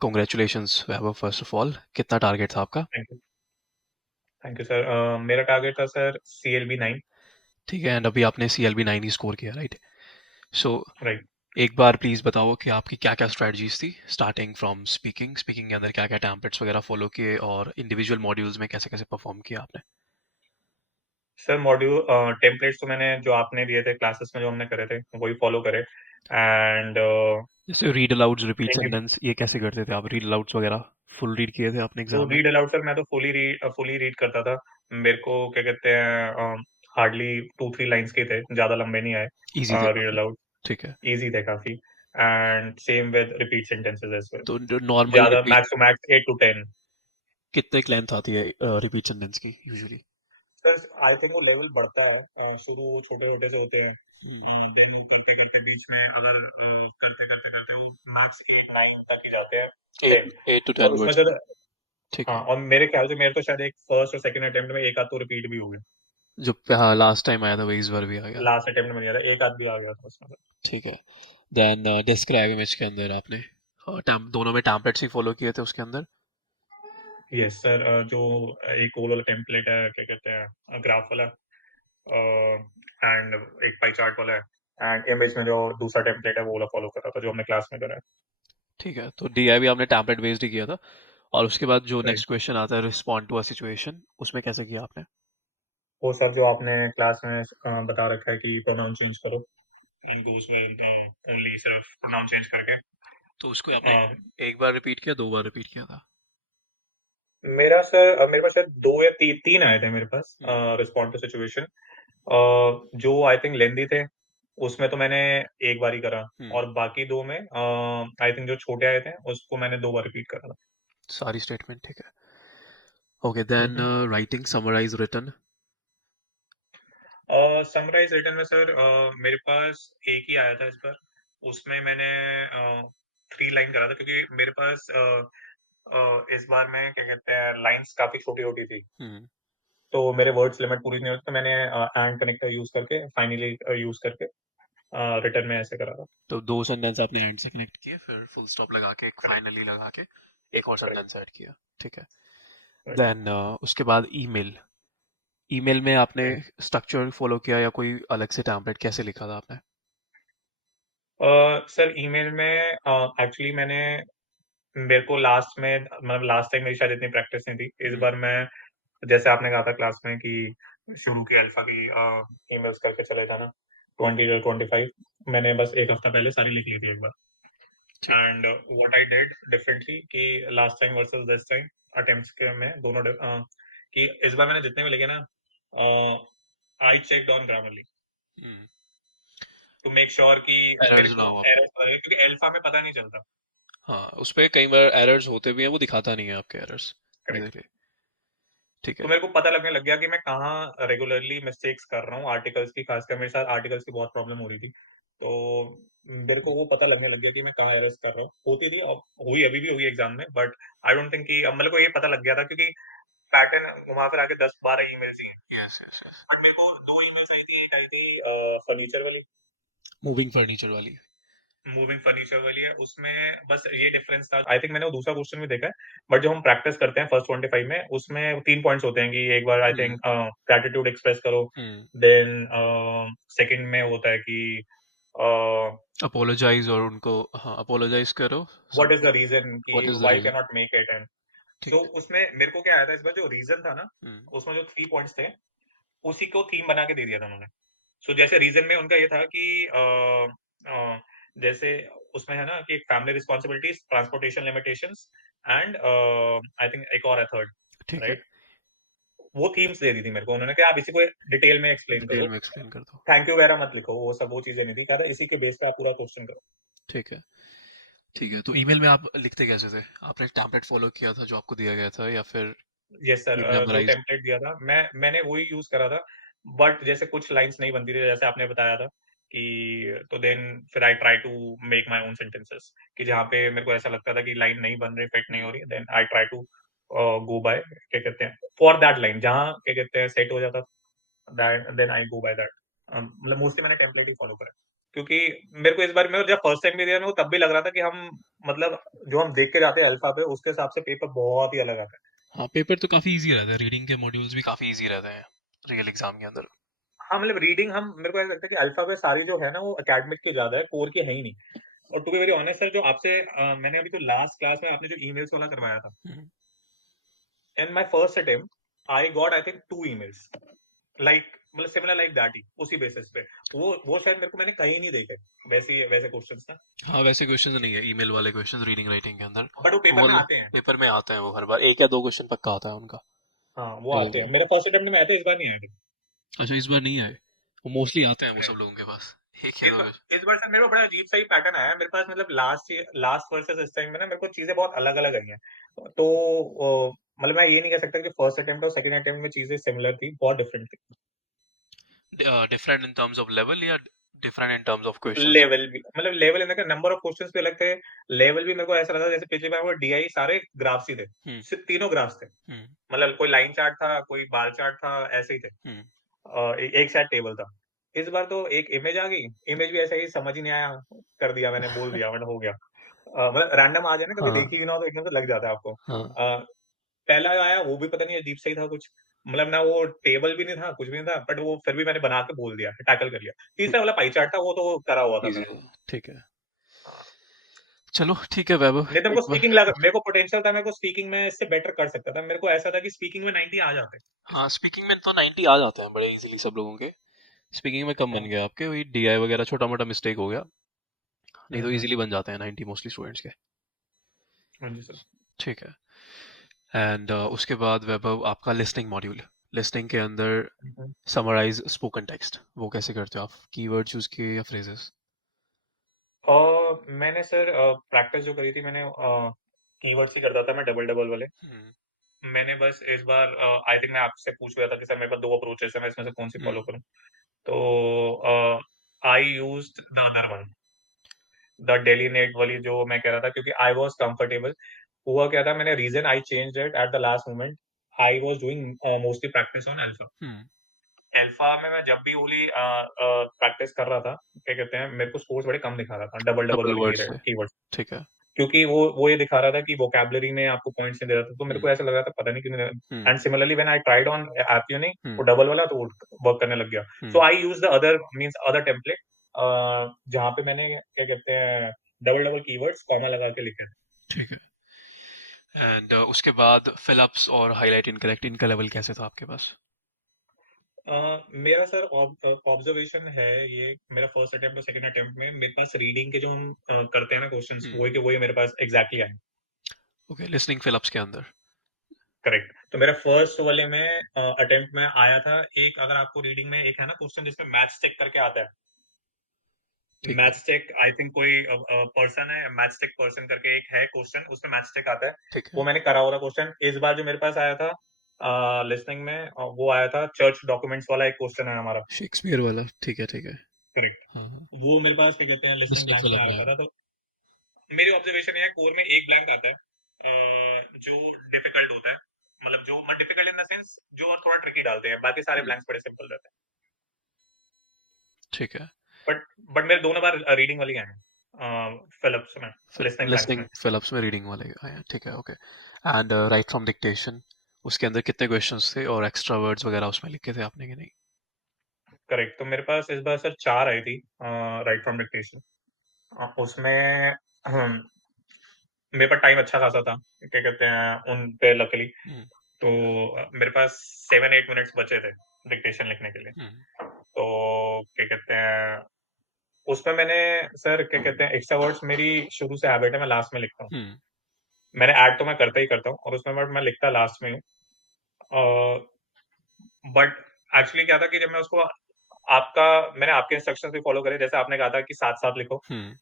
Congratulations Vaibhav, first of all कितना target था आपका? Thank you sir. मेरा टारगेट था सर CLB 9। ठीक है, एंड अभी आपने CLB 9 ही स्कोर किया, राइट? सो राइट। एक बार प्लीज़ बताओ कि आपकी क्या क्या स्ट्रेटजीज थी, स्टार्टिंग फ्रॉम स्पीकिंग स्पीकिंग के अंदर क्या क्या टेम्पलेट्स वगैरह फॉलो किए, और इंडिविजुअल मॉड्यूल्स में कैसे कैसे परफॉर्म किया आपने। सर मॉड्यूल टेम्पलेट्स तो मैंने जो आपने दिए थे क्लासेस में जो हमने करे थे वही फॉलो करे। एंड जैसे रीड अलाउड्स, रिपीट सेंटेंस, ये कैसे करते थे आप? रीड अलाउड्स वगैरह फुल रीड किए थे आपने तो एग्जाम में? रीड अलाउड सर मैं तो फुली रीड करता था। मेरे को क्या कहते हैं हार्डली 2-3 लाइंस के थे, ज्यादा लंबे नहीं आए इजी थे रीड काफी। अलाउड। ठीक है। इजी थे काफी। And same with repeat sentences as well. तो नॉर्मल ज्यादा repeat max to max 8 to 10। कितने लेंथ आती है रिपीट सेंटेंस की यूजुअली? सर आई थिंक वो लेवल बढ़ता है। शुरू छोटे छोटे से होते हैं। देन करते करते बीच में अगर करते करते करते वो मैक्स 8-9 तक ही जाते हैं। एट 10। 8 to 10 और उसमें वर्ड्स से का। ठीक हाँ, है। और मेरे ख्याल से मेरे तो शायद एक फर्स्ट और सेकंड अटेम्प्ट में एक आध तो रिपीट भी हो गया। जो हाँ लास्ट टाइम आया था वही इस बार भी आ गया। लास्ट अटेम्प्ट में नहीं आया था, एक आध भी आ गया था उसमें से। ठीक है। देन डिस्क्राइब इमेज के अंदर आपने दोनों में टेम्पलेट्स ही फॉलो किए थे उसके अंदर? Yes sir. जो एक वो वाला टेम्पलेट है क्या कहते हैं ग्राफ वाला, एंड एक पाई चार्ट वाला है। एंड इमेज में जो दूसरा टेम्पलेट है वो वाला फॉलो कर रहा था जो हमने क्लास में करा है। ठीक है, तो DI भी आपने टेम्पलेट बेस्ड ही किया था। और उसके बाद जो राइट। नेक्स्ट क्वेश्चन आता है, रिस्पॉन्ड टू अ सिचुएशन, उसमें कैसे किया आपने? वो सर जो आपने क्लास में बता रखा है कि प्रोनाउन चेंज करो, इनको उसमें ओनली सिर्फ प्रोनाउन चेंज करके। तो उसको आपने अ, एक बार रिपीट किया, 2 बार रिपीट किया था? मेरे पास शायद दो या तीन आए थे मेरे पास हम्म। Respond to situation. जो आई थिंक लेंदी थे उसमें तो मैंने एक बार ही करा। हम्म। और बाकी दो में आई थिंक जो छोटे आए थे उसको मैंने 2 बार रिपीट करा था। सारी स्टेटमेंट, ठीक है। Okay, then hmm. Writing, summarise, written. Summarise written में सर मेरे पास एक ही आया था इस बार। उसमें मैंने 3 लाइन करा था क्योंकि मेरे पास इस बार में क्या कहते हैं लाइंस काफी छोटी छोटी थी। हम्म। तो मेरे वर्ड्स लिमिट पूरी नहीं होती तो मैंने एंड कनेक्टर यूज करके फाइनली यूज करके रिटर्न में ऐसे करा था। तो 2 सेंटेंस आपने एंड से कनेक्ट किए, फिर फुल स्टॉप लगा के, एक करेक्ट। फाइनली लगा के एक और करेक्ट। सेंटेंस ऐड किया। ठीक है। राइट। देन उसके बाद ईमेल। ईमेल में आपने राइट। स्ट्रक्चर फॉलो किया या कोई अलग से टेम्पलेट कैसे लिखा था आपने? सर ईमेल में एक्चुअली मैंने मेरे को लास्ट में मतलब लास्ट टाइम मेरी शायद इतनी प्रैक्टिस नहीं थी इस हम्म। बार मैं। जैसे आपने कहा था क्लास में कि शुरू की अल्फा की ईमेल्स करके चले जाना 20 to 25। मैंने बस एक हफ्ता पहले सारी लिख ली थी एक बार। ठीक है। And what I did differently कि last time versus this time attempts के में दोनों कि इस बार मैंने जितने भी लिखे ना I check on Grammarly hmm. To make sure कि मेरे एरर्स ना को हो आपके। एरर्स पता क्योंकि अल्फा में पता नहीं चलता। हाँ, उस पे कई बार एरर्स होते भी हैं, वो दिखाता नहीं है आपके एरर्स करेक्ट। बेसिकली। ठीक तो है। मेरे को पता लगने लग गया कि मैं कहाँ रेगुलरली मिस्टेक्स कर रहा हूँ आर्टिकल्स की, खासकर मेरे साथ आर्टिकल्स की बहुत प्रॉब्लम हो रही थी। तो मेरे को वो पता लगने लग गया कि मैं कहाँ एरर्स कर रहा हूँ, होती थी अब हुई अभी भी हुई एग्जाम में, बट आई डोंट थिंक कि अब मेरे को ये पता लग गया था क्योंकि पैटर्न वहां पर आके 10-12 emails he. Yes yes yes. But मेरे को 2 ईमेल्स आई थी, एक आई थी फर्नीचर वाली। मूविंग फर्नीचर वाली। मूविंग फर्नीचर वाली है उसमें बस ये डिफरेंस था आई थिंक मैंने वो दूसरा क्वेश्चन भी देखा है। बट जो हम प्रैक्टिस करते हैं फर्स्ट 25 में उसमें 3 पॉइंट्स होते हैं कि एक बार आई हम्म। थिंक ग्रेटिट्यूड एक्सप्रेस करो। हम्म। देन सेकंड में होता है कि अपोलोजाइज, और उनको हाँ अपोलोजाइज करो व्हाट इज द सबको। रीजन कि what is the why can reason? Not make it. And ठीक तो है। उसमें मेरे को क्या आया था इस बार जो रीजन था ना, हम्म। उसमें जो 3 पॉइंट्स थे उसी को थीम बना के दे दिया था उन्होंने। सो जैसे रीजन में उनका ये था कि जैसे उसमें है ना कि family responsibilities, transportation limitations, and I think एक और है थर्ड। ठीक है। राइट। वो थीम्स दे दी थी मेरे को उन्होंने कि आप इसी को डिटेल में एक्सप्लेन डिटेल करो। में एक्सप्लेन कर दो। थैंक यू वगैरह मत लिखो, वो सब वो चीजें नहीं थी, कहा था इसी के बेस पे आप पूरा क्वेश्चन करो। ठीक है। ठीक है, तो ईमेल में आप लिखते कैसे थे? आपने टेम्पलेट फॉलो किया था जो आपको दिया गया था, या फिर यस सर। ये जो मेमोराइज? टेम्पलेट दिया था मैंने वही यूज करा था। बट जैसे कुछ लाइंस नहीं बनती थी जैसे आपने बताया था कि तो देन फिर I try to make my own sentences कि जहाँ पे मेरे को ऐसा लगता था कि लाइन नहीं बन रही, फिट नहीं हो रही, then I try to go by क्या कहते हैं फॉर दैट लाइन जहाँ क्या कहते हैं सेट हो जाता that, then I go by that. मतलब मोस्टली मैंने टेम्पलेट ही फॉलो करा। क्योंकि मेरे को इस बार मैं जब फर्स्ट टाइम भी दिया मेरे को तब भी लग रहा था कि हम मतलब जो हम देख के जाते हैं अल्फा पे उसके हिसाब से पेपर बहुत ही अलग आता है। हाँ, पेपर तो काफ़ी ईज़ी रहता है, रीडिंग के मॉड्यूल्स भी काफ़ी ईज़ी रहते हैं रियल एग्ज़ाम के अंदर। हाँ, मतलब रीडिंग हम मेरे को ऐसा लगता है कि अल्फा पे सारी जो है ना वो एकेडमिक की ज्यादा है, कोर की है ही नहीं। और to be very honest sir, जो आपसे मैंने अभी तो लास्ट क्लास में आपने जो ईमेल्स वाला करवाया था, हुँ। In my first attempt I got I think 2 emails like मतलब सिमिलर लाइक दैट ही उसी बेसिस पे। वो शायद मेरे को मैंने कहीं नहीं देखे वैसे वैसे क्वेश्चंस ना। हाँ, वैसे क्वेश्चंस नहीं है, ईमेल वाले क्वेश्चंस रीडिंग राइटिंग के अंदर। बट वो पेपर वो में लो आते हैं। पेपर में आते हैं वो हर बार, 1 या 2 क्वेश्चन पक्का आता है उनका, हाँ, वो बदलते आते हैं। हैं। मेरे फर्स्ट अटेम्प्ट में आए थे, इस बार नहीं आए थे। अच्छा, इस बार नहीं आए? वो मोस्टली आते हैं वो सब Correct। लोगों के पास, 1 या 2 क्वेश्चन। इस बार सर मेरे को बड़ा अजीब सा ही पैटर्न आया है मेरे पास, मतलब लास्ट वर्सेस इस टाइम में ना मेरे को चीजें बहुत अलग अलग आई हैं। तो मतलब मैं ये नहीं कह सकता कि फर्स्ट अटेम्प्ट और सेकंड अटेम्प्ट में चीजें सिमिलर थी, बहुत डिफरेंट थी। Different in terms of level या different in terms of questions? Level भी मतलब level in number of questions भी अलग थे। लेवल भी मेरे को ऐसा लगा जैसे पिछली बार वो डीआई सारे ग्राफ्स ही थे, हुँ, सिर्फ तीनों ग्राफ्स थे। हुँ, मतलब कोई लाइन चार्ट था, कोई बार चार्ट था, ऐसे ही थे। हुँ, एक शायद टेबल था। इस बार तो एक इमेज आ गई, इमेज भी ऐसा ही समझ ही नहीं आया, कर दिया मैंने, बोल दिया मतलब हो गया। मतलब रैंडम आ जाए ना, कभी हाँ, देखी भी ना हो तो एकदम से लग जाता है आपको। हाँ, पहला आया वो भी पता नहीं अजीब सा ही था कुछ, मतलब ना वो टेबल भी नहीं था, कुछ भी नहीं था, बट वो फिर भी मैंने बना के बोल दिया, टैकल कर लिया। ठीक, तीसरा वाला पाई चार्ट था, वो तो करा हुआ था ईज़ी मैंने। है, ठीक है। चलो ठीक है वैभव, नहीं तो मेरे एक को बार। स्पीकिंग लगा, मेरे को पोटेंशियल था, मेरे को स्पीकिंग में इससे बेटर कर सकता था। मेरे को ऐसा था कि स्पीकिंग में 90 आ जाते हाँ, इसमें। स्पीकिंग में तो 90 आ जाते हैं बड़े इजीली सब लोगों के। स्पीकिंग में कम बन हाँ। गया आपके, वही डीआई वगैरह छोटा मोटा मिस्टेक हो गया, नहीं तो हम्म। इजीली बन जाते हैं 90 मोस्टली स्टूडेंट्स के। हाँ जी सर। ठीक है। एंड उसके बाद वैभव आपका लिसनिंग मॉड्यूल, लिसनिंग के अंदर हम्म। समराइज स्पोकन टेक्स्ट, वो कैसे करते हो आप? कीवर्ड चूज किए या फ्रेजेस? और मैंने सर प्रैक्टिस जो करी थी मैंने कीवर्ड्स ही करता था मैं, डबल डबल वाले। हम्म, मैंने बस इस बार आई थिंक मैं आपसे पूछ रहा था कि सर मेरे पास दो अप्रोचेस है, मैं इसमें से कौन सी फॉलो हम्म, करूं। तो I used the other one, the डेलीनेट वाली जो मैं कह रहा था, क्योंकि आई वाज कंफर्टेबल। हुआ क्या था, मैंने reason I changed it at the last moment, I was doing mostly practice on Alpha. Hmm. Alpha में मैं जब भी ओनली प्रैक्टिस कर रहा था, क्या कहते हैं, मेरे को स्कोर्स बड़े कम दिखा रहा था डबल डबल डबल वाले वर्ड से, कीवर्ड्स। ठीक है। क्योंकि वो ये दिखा रहा था कि वोकैबुलरी में आपको पॉइंट्स नहीं दे रहा था, तो मेरे हम्म, को ऐसा लग रहा था पता नहीं क्यों नहीं दे रहा। Hmm, and similarly when I tried on app unique, वो हम्म, डबल वाला तो वर्क करने लग गया। So hmm. I use the other means other template, जहाँ पे मैंने क्या कहते हैं डबल डबल कीवर्ड्स कॉमा लगा के लिखे थे। ठीक है। एंड उसके बाद फिलअप्स और हाईलाइट इनकरेक्ट, इनका लेवल कैसे था आपके पास? मेरा सर ऑब्जर्वेशन है, ये मेरा फर्स्ट अटेम्प्ट और सेकंड अटेम्प्ट में मेरे पास रीडिंग के जो हम करते हैं ना क्वेश्चंस, हम्म, वही के वही मेरे पास एग्जैक्टली आए। ओके, लिसनिंग फिलअप्स के अंदर। करेक्ट। तो मेरा फर्स्ट वाले में अटेम्प्ट में आया था एक, अगर आपको रीडिंग में एक है ना क्वेश्चन जिसमें मैच चेक करके आता है, ठीक है, मैच चेक आई थिंक कोई पर्सन है, मैच चेक पर्सन करके एक है क्वेश्चन, उसमें मैच चेक आता है। ठीक वो है। मैंने करा हुआ था क्वेश्चन। इस बार जो मेरे पास आया था लिसनिंग में, वो आया था चर्च डॉक्यूमेंट्स वाला एक क्वेश्चन है हमारा। शेक्सपियर वाला, ठीक है, ठीक है। करेक्ट। हाँ, हाँ। वो मेरे पास क्या कहते हैं लिसनिंग लिसनिंग ब्लैंक्स में फिलअप आ में रखा आया। था। तो मेरी ऑब्जर्वेशन है कोर में एक ब्लैंक आता है जो डिफिकल्ट होता है, मतलब जो डिफिकल्ट इन द सेंस जो थोड़ा ट्रिकी डालते हैं, बाकी सारे हम्म, ब्लैंक्स बड़े सिंपल रहते हैं। ठीक है। बट मेरे दोनों बार रीडिंग वाली आए हैं फिलिप्स में, लिसनिंग ब्लैंक्स लिसनिंग में। फिलअप्स में रीडिंग वाले आए हैं, ठीक है, okay. And right from dictation, उसके अंदर कितने क्वेश्चंस थे और एक्स्ट्रा वर्ड्स वगैरह उसमें लिखे थे आपने कि नहीं? करेक्ट। तो मेरे पास इस बार सर 4 आई थी राइट फ्रॉम डिक्टेशन। उसमें मेरे पास टाइम अच्छा खासा था, क्या कहते हैं उन पे लकीली। हम्म, तो मेरे पास 7-8 मिनट्स बचे थे डिक्टेशन लिखने के लिए। हम्म, तो क्या कहते हैं उसमें मैंने सर क्या कहते हैं एक्स्ट्रा वर्ड्स मेरी शुरू से हैबिट है, मैं लास्ट में लिखता हूँ। हम्म, मैंने ऐड तो मैं करता ही करता हूँ, और उसमें बट मैं लिखता लास्ट में हूँ। बट एक्चुअली क्या था कि जब मैं उसको आपका मैंने आपके इंस्ट्रक्शंस भी फॉलो करे, जैसे आपने कहा था कि साथ साथ लिखो। हम्म,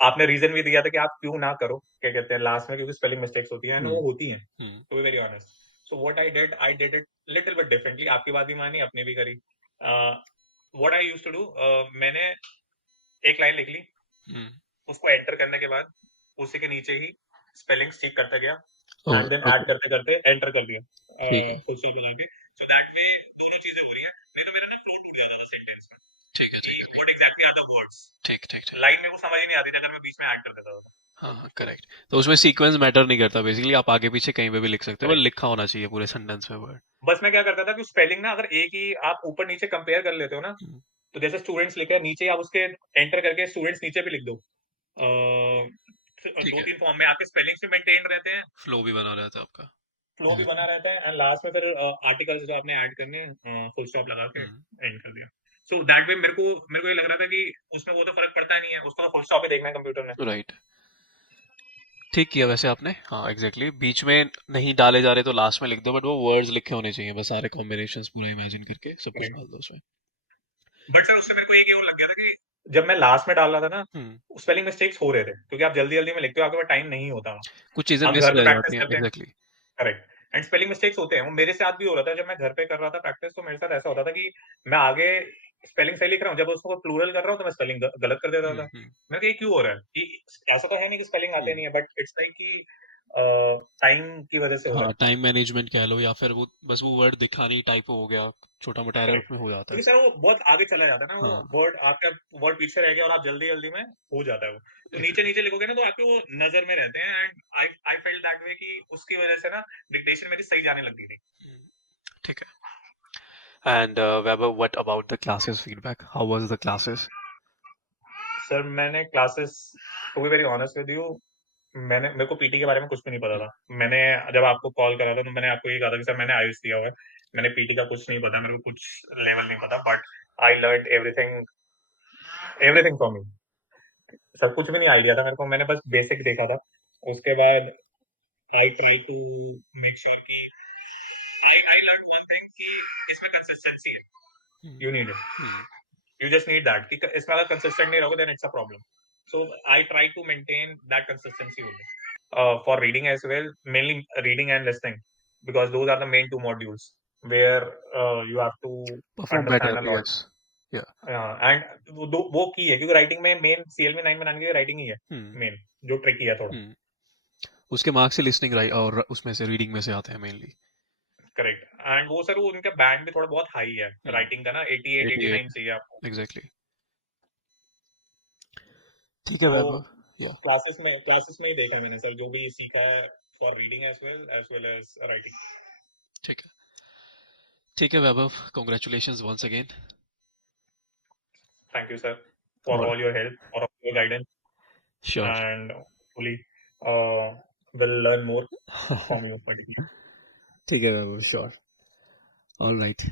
आपने रीजन भी दिया था कि आप क्यों ना करो, क्या कहते हैं लास्ट में, क्योंकि स्पेलिंग मिस्टेक्स होती हैं, एंड वो हम्म, होती हैं, hmm, to be very honest. So what I did it little bit differently. आपकी बात भी मानी, अपनी भी करी। What I used to do, मैंने एक लाइन लिख ली, हम्म। उसको एंटर करने के बाद उसी के नीचे ही स्पेलिंग ठीक करता गया, ओह, एंड देन ऐड ओके, करते करते एंटर कर दिया ठीक है, फुल स्टॉप लगा के। सो दैट वे दोनों चीजें हो रही है, नहीं तो मेरा ना फ्लो टूट गया था सेंटेंस में ठीक है, कि ठीक है, ठीक what exactly are the words. ठीक ठीक ठीक। लाइन मेरे को समझ ही नहीं आती थी अगर मैं बीच में ऐड कर देता था तो। हाँ करेक्ट। तो उसमें सीक्वेंस मैटर नहीं करता बेसिकली, आप आगे पीछे कहीं पे भी लिख सकते हो, बस करेक्ट। लिखा होना चाहिए पूरे सेंटेंस में वर्ड। बस मैं क्या करता था कि स्पेलिंग ना अगर एक ही आप ऊपर नीचे कंपेयर कर लेते हो ना, तो जैसे स्टूडेंट्स लिखे हैं नीचे आप उसके एंटर करके स्टूडेंट्स नीचे भी लिख दो। ठीक दो है, तीन फॉर्म में आपके स्पेलिंग्स भी मेंटेन रहते हैं, फ्लो भी बना रहता है आपका। फ्लो भी बना रहता है, एंड लास्ट में फिर आर्टिकल्स जो आपने ऐड करने फुल स्टॉप लगा के हम्म, एंड कर दिया। सो दैट वे मेरे को ये लग रहा था कि उसमें वो तो फर्क पड़ता नहीं है, उसको तो फुल स्टॉप ही देखना है कंप्यूटर में। राइट। ठीक किया वैसे आपने, हाँ एग्जैक्टली बीच में नहीं डाले जा रहे तो लास्ट में लिख दो, बट वो वर्ड्स लिखे होने चाहिए बस, सारे कॉम्बिनेशंस पूरा इमेजिन करके सब कुछ डाल दो उसमें। बट सर उससे मेरे को एक और लग गया था कि जब मैं लास्ट में डाल रहा था ना, हम्म, स्पेलिंग मिस्टेक्स हो रहे थे क्योंकि आप जल्दी जल्दी में लिखते हो, आपके पास टाइम नहीं होता। कुछ चीजें हम मिस घर पे रह प्रैक्टिस जाती हैं करते हैं। Exactly. Correct. And spelling mistakes होते हैं, वो मेरे साथ भी हो रहा था जब मैं घर पे कर रहा था प्रैक्टिस, तो मेरे साथ ऐसा होता था कि मैं आगे स्पेलिंग सही लिख रहा हूँ, जब उसको प्लूरल कर रहा हूँ तो मैं स्पेलिंग गलत कर देता था। हम्म। मैं ये क्यों हो रहा है कि ऐसा तो है नहीं कि स्पेलिंग आते हम्म, नहीं है, बट इट्स लाइक कि टाइम की वजह से हो रहा हाँ है। टाइम मैनेजमेंट कह लो, या फिर वो बस वो वर्ड दिखा नहीं, टाइप हो गया, छोटा मोटा एरर करेक्ट। उसमें हो जाता है। क्योंकि सर वो बहुत आगे चला जाता है ना, वो हाँ वर्ड आपका वर्ड पीछे रह गया और आप जल्दी जल्दी में हो जाता है वो। तो नीचे नीचे लिखोगे ना तो आपके वो नजर में रहते हैं, and I I felt that way कि उसकी वजह से ना डिक्टेशन मेरी सही जाने लगती थी। ठीक है। And Weber, what about the classes feedback? How was the classes? Sir मैंने classes, to be very honest with you, मैंने मेरे को पीटी के बारे में कुछ भी नहीं पता था। मैंने जब आपको कॉल करा था तो मैंने आपको ये कहा था कि सर मैंने आयुष दिया हुआ है, मैंने पीटी का कुछ नहीं पता, मेरे को कुछ लेवल नहीं पता, but I learn everything, everything from you. Sir कुछ भी नहीं आइडिया था मेरे को, मैंने बस बेसिक देखा था। उसके बाद I try to make sure कि आई लर्न वन थिंग कि इसमें कंसिस्टेंसी है, Hmm. You need it, Hmm. you just need that कि इसमें अगर consistent नहीं रहोगे then it's a problem. So I try to maintain that consistency only. For reading as well, mainly reading and listening, because those are the main two modules where you have to Perform better, understand a lot. yes. Yeah. And वो की है क्योंकि writing में main CL में 9 बनाने के लिए writing ही है Hmm. मेन, जो ट्रिकी है थोड़ा। Hmm. उसके मार्क्स से लिसनिंग और उसमें से रीडिंग में से आते हैं मेनली। करेक्ट। एंड वो सर वो उनका बैंड भी थोड़ा बहुत हाई है Hmm. राइटिंग का ना, 88 88, 89 चाहिए आपको। एग्जैक्टली। ठीक है तो वैभव। या क्लासेस में ही देखा है मैंने सर, जो भी सीखा है for reading as well as writing. ठीक है। ठीक है Vaibhav, congratulations once again. Thank you sir for और all your help, for all your guidance, sure. And hopefully will learn more from you particular. ठीक है वैभव, श्योर। All right.